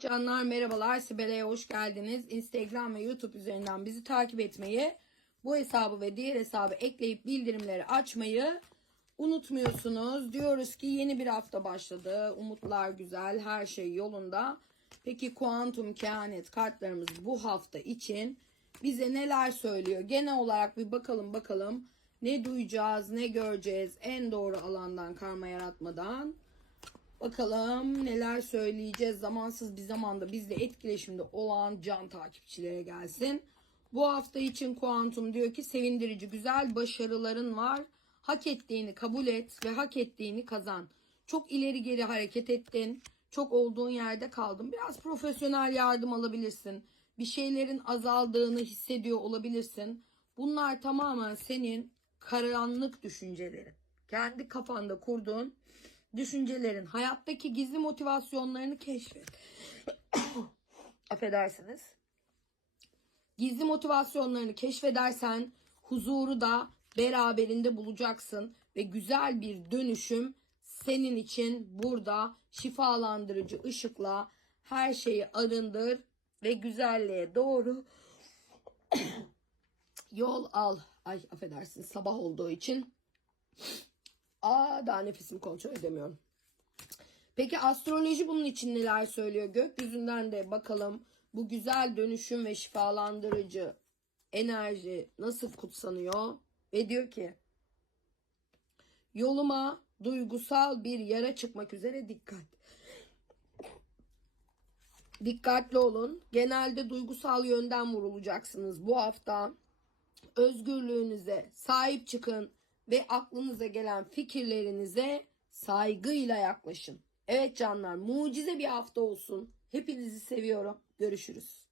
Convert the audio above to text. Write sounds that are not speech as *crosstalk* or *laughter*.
Canlar merhabalar. Sibel'e hoş geldiniz. Instagram ve YouTube üzerinden bizi takip etmeyi, bu hesabı ve diğer hesabı ekleyip bildirimleri açmayı unutmuyorsunuz. Diyoruz ki yeni bir hafta başladı. Umutlar güzel, her şey yolunda. Peki kuantum kehanet kartlarımız bu hafta için bize neler söylüyor? Genel olarak bir bakalım bakalım. Ne duyacağız, ne göreceğiz en doğru alandan karma yaratmadan. Bakalım neler söyleyeceğiz. Zamansız bir zamanda bizle etkileşimde olan can takipçilere gelsin. Bu hafta için kuantum diyor ki sevindirici güzel başarıların var. Hak ettiğini kabul et ve hak ettiğini kazan. Çok ileri geri hareket ettin. Çok olduğun yerde kaldın. Biraz profesyonel yardım alabilirsin. Bir şeylerin azaldığını hissediyor olabilirsin. Bunlar tamamen senin karanlık düşüncelerin. Kendi kafanda kurduğun düşüncelerin, hayattaki gizli motivasyonlarını keşfet. *coughs* Affedersiniz. Gizli motivasyonlarını keşfedersen huzuru da beraberinde bulacaksın ve güzel bir dönüşüm senin için burada şifalandırıcı ışıkla her şeyi arındır ve güzelliğe doğru *coughs* yol al. Ay affedersiniz sabah olduğu için Aa daha nefesimi kontrol edemiyorum. Peki astroloji bunun için neler söylüyor? Gökyüzünden de bakalım bu güzel dönüşüm ve şifalandırıcı enerji nasıl kutsanıyor? Ve diyor ki yoluma duygusal bir yara çıkmak üzere dikkat. Dikkatli olun. Genelde duygusal yönden vurulacaksınız bu hafta. Özgürlüğünüze sahip çıkın ve aklınıza gelen fikirlerinize saygıyla yaklaşın. Evet canlar mucize bir hafta olsun. Hepinizi seviyorum. Görüşürüz.